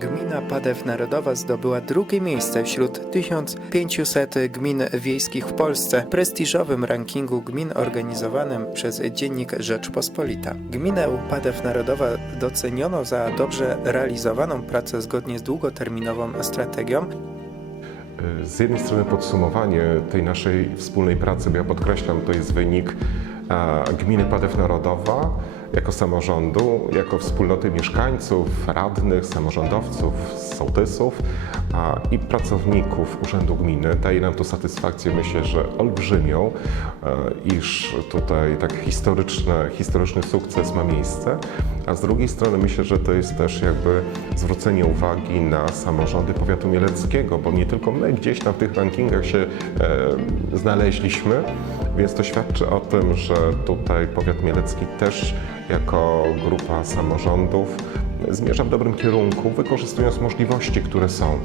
Gmina Padew Narodowa zdobyła drugie miejsce wśród 1500 gmin wiejskich w Polsce w prestiżowym rankingu gmin organizowanym przez Dziennik Rzeczpospolita. Gminę Padew Narodowa doceniono za dobrze realizowaną pracę zgodnie z długoterminową strategią Z jednej strony podsumowanie tej naszej wspólnej pracy, bo ja podkreślam, to jest wynik gminy Padew Narodowa jako samorządu, jako wspólnoty mieszkańców, radnych, samorządowców, sołtysów a, i pracowników Urzędu Gminy. Daje nam to satysfakcję, myślę, że olbrzymią, e, iż tutaj tak historyczne, historyczny sukces ma miejsce, a z drugiej strony myślę, że to jest też jakby zwrócenie uwagi na samorządy powiatu mieleckiego, bo nie tylko my gdzieś tam w tych rankingach się e, znaleźliśmy, więc to świadczy o tym, że tutaj powiat mielecki też jako grupa samorządów zmierza w dobrym kierunku, wykorzystując możliwości, które są,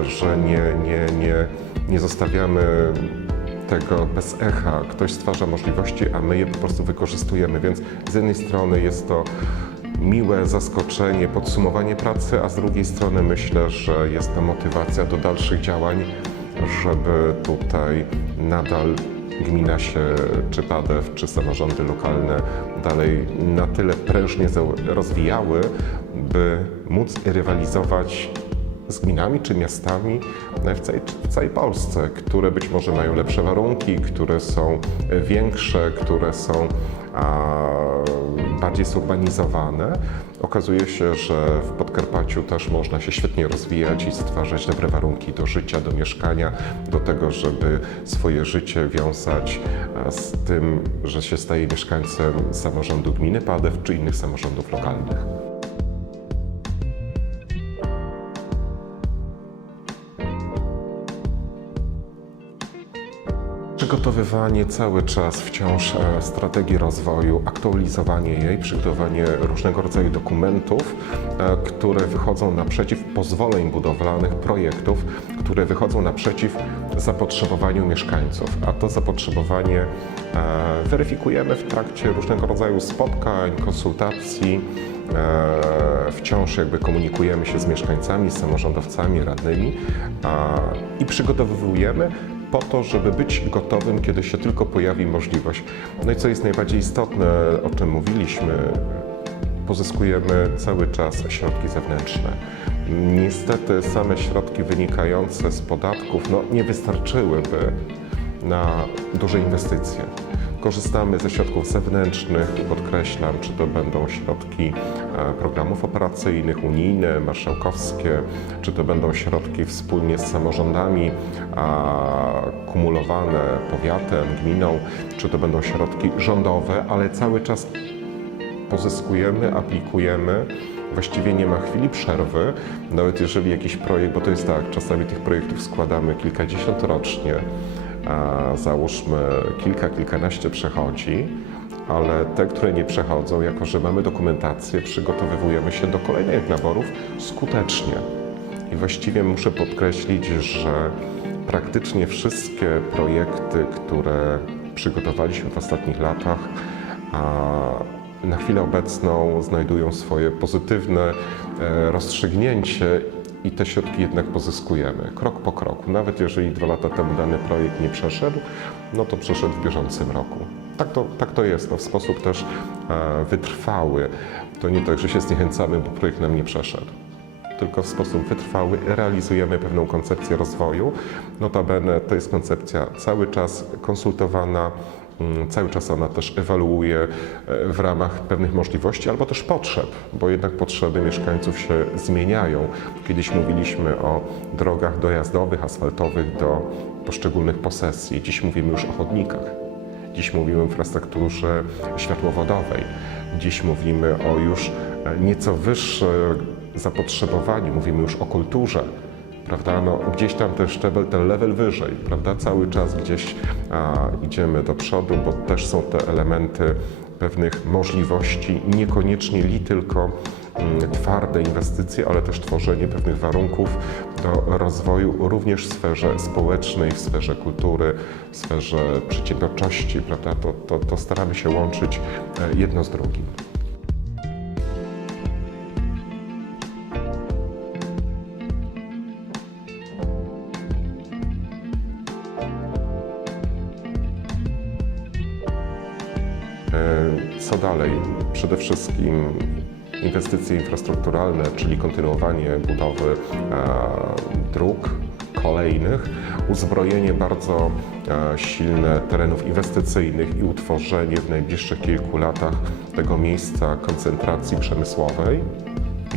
e, że nie, nie, nie, nie zostawiamy tego bez echa. Ktoś stwarza możliwości, a my je po prostu wykorzystujemy, więc z jednej strony jest to miłe zaskoczenie, podsumowanie pracy, a z drugiej strony myślę, że jest to motywacja do dalszych działań, żeby tutaj nadal gmina się, czy PADEW, czy samorządy lokalne dalej na tyle prężnie rozwijały, by móc rywalizować z gminami czy miastami w całej, w całej Polsce, które być może mają lepsze warunki, które są większe, które są a, bardziej zurbanizowane. Okazuje się, że w Podkarpaciu też można się świetnie rozwijać i stwarzać dobre warunki do życia, do mieszkania, do tego, żeby swoje życie wiązać a, z tym, że się staje mieszkańcem samorządu gminy Padew czy innych samorządów lokalnych. Przygotowywanie cały czas wciąż e, strategii rozwoju, aktualizowanie jej, przygotowanie różnego rodzaju dokumentów, e, które wychodzą naprzeciw pozwoleń budowlanych, projektów, które wychodzą naprzeciw zapotrzebowaniu mieszkańców. A to zapotrzebowanie e, weryfikujemy w trakcie różnego rodzaju spotkań, konsultacji. Wciąż jakby komunikujemy się z mieszkańcami, z samorządowcami, radnymi i przygotowujemy po to, żeby być gotowym, kiedy się tylko pojawi możliwość. No i co jest najbardziej istotne, o czym mówiliśmy, pozyskujemy cały czas środki zewnętrzne. Niestety same środki wynikające z podatków no, nie wystarczyłyby na duże inwestycje. Korzystamy ze środków zewnętrznych, podkreślam, czy to będą środki e, programów operacyjnych, unijne, marszałkowskie, czy to będą środki wspólnie z samorządami kumulowane powiatem, gminą, czy to będą środki rządowe, ale cały czas pozyskujemy, aplikujemy. Właściwie nie ma chwili przerwy, nawet jeżeli jakiś projekt, bo to jest tak, czasami tych projektów składamy kilkadziesiąt rocznie, załóżmy kilka, kilkanaście przechodzi, ale te, które nie przechodzą, jako że mamy dokumentację, przygotowujemy się do kolejnych naborów skutecznie. I właściwie muszę podkreślić, że praktycznie wszystkie projekty, które przygotowaliśmy w ostatnich latach, na chwilę obecną znajdują swoje pozytywne e, rozstrzygnięcie i te środki jednak pozyskujemy krok po kroku. Nawet jeżeli dwa lata temu dany projekt nie przeszedł, no to przeszedł w bieżącym roku. Tak to, tak to jest, no, w sposób też e, wytrwały. To nie tak, że się zniechęcamy, bo projekt nam nie przeszedł tylko w sposób wytrwały realizujemy pewną koncepcję rozwoju. Notabene to jest koncepcja cały czas konsultowana, cały czas ona też ewaluuje e, w ramach pewnych możliwości albo też potrzeb, bo jednak potrzeby mieszkańców się zmieniają. Kiedyś mówiliśmy o drogach dojazdowych, asfaltowych do poszczególnych posesji, dziś mówimy już o chodnikach. Dziś mówimy o infrastrukturze światłowodowej. Dziś mówimy o już e, nieco wyższym zapotrzebowaniu, mówimy już o kulturze. Prawda? No, gdzieś tam ten szczebel, ten level wyżej, prawda? Cały czas gdzieś a, idziemy do przodu, bo też są te elementy pewnych możliwości, niekoniecznie li tylko mm, twarde inwestycje, ale też tworzenie pewnych warunków do rozwoju również w sferze społecznej, w sferze kultury, w sferze przedsiębiorczości, prawda? To, to, to staramy się łączyć e, jedno z drugim. Co dalej? Przede wszystkim inwestycje infrastrukturalne, czyli kontynuowanie budowy e, dróg kolejnych, uzbrojenie bardzo e, silne terenów inwestycyjnych i utworzenie w najbliższych kilku latach tego miejsca koncentracji przemysłowej.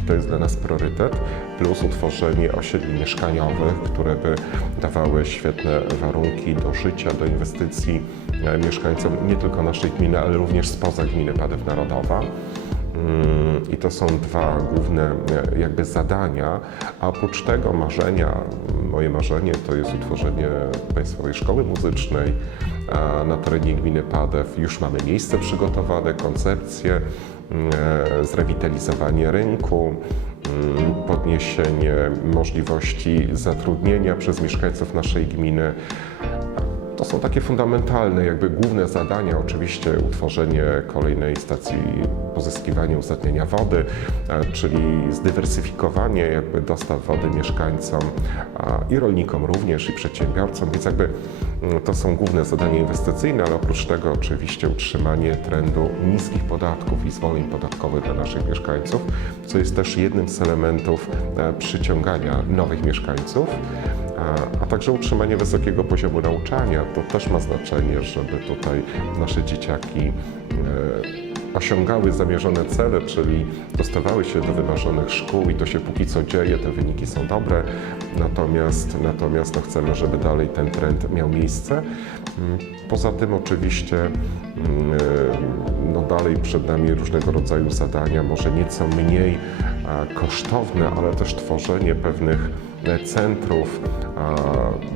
To jest dla nas priorytet, plus utworzenie osiedli mieszkaniowych, które by dawały świetne warunki do życia, do inwestycji e, mieszkańcom nie tylko naszej gminy, ale również spoza gminy Padew Narodowa. Mm, I to są dwa główne e, jakby zadania, a oprócz tego marzenia, moje marzenie to jest utworzenie Państwowej Szkoły Muzycznej na terenie gminy Padew. Już mamy miejsce przygotowane, koncepcje, e, zrewitalizowanie rynku, mm, podniesienie możliwości zatrudnienia przez mieszkańców naszej gminy. To są takie fundamentalne, jakby główne zadania. Oczywiście utworzenie kolejnej stacji pozyskiwania, uzdatniania wody, e, czyli zdywersyfikowanie jakby dostaw wody mieszkańcom a, i rolnikom również, i przedsiębiorcom. Więc jakby mm, to są główne zadania inwestycyjne, ale oprócz tego oczywiście utrzymanie trendu niskich podatków i zwolnień podatkowych dla naszych mieszkańców, co jest też jednym z elementów e, przyciągania nowych mieszkańców a, także utrzymanie wysokiego poziomu nauczania. To też ma znaczenie, żeby tutaj nasze dzieciaki e, osiągały zamierzone cele, czyli dostawały się do wymarzonych szkół i to się póki co dzieje, te wyniki są dobre, natomiast, natomiast no chcemy, żeby dalej ten trend miał miejsce. Mm, Poza tym oczywiście mm, e, no dalej przed nami różnego rodzaju zadania, może nieco mniej kosztowne, ale też tworzenie pewnych e, centrów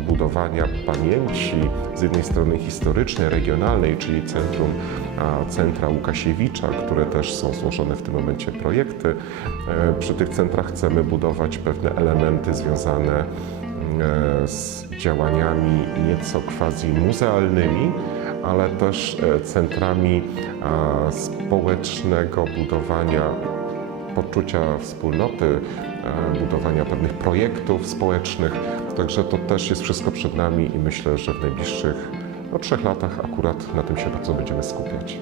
budowania pamięci z jednej strony historycznej, regionalnej, czyli centrum Centra Łukasiewicza, które też są złożone w tym momencie projekty. E, Przy tych centrach chcemy budować pewne elementy związane e, z działaniami nieco quasi muzealnymi, ale też centrami społecznego budowania poczucia wspólnoty, e, budowania pewnych projektów społecznych. Także to też jest wszystko przed nami i myślę, że w najbliższych no, trzech latach akurat na tym się bardzo będziemy skupiać.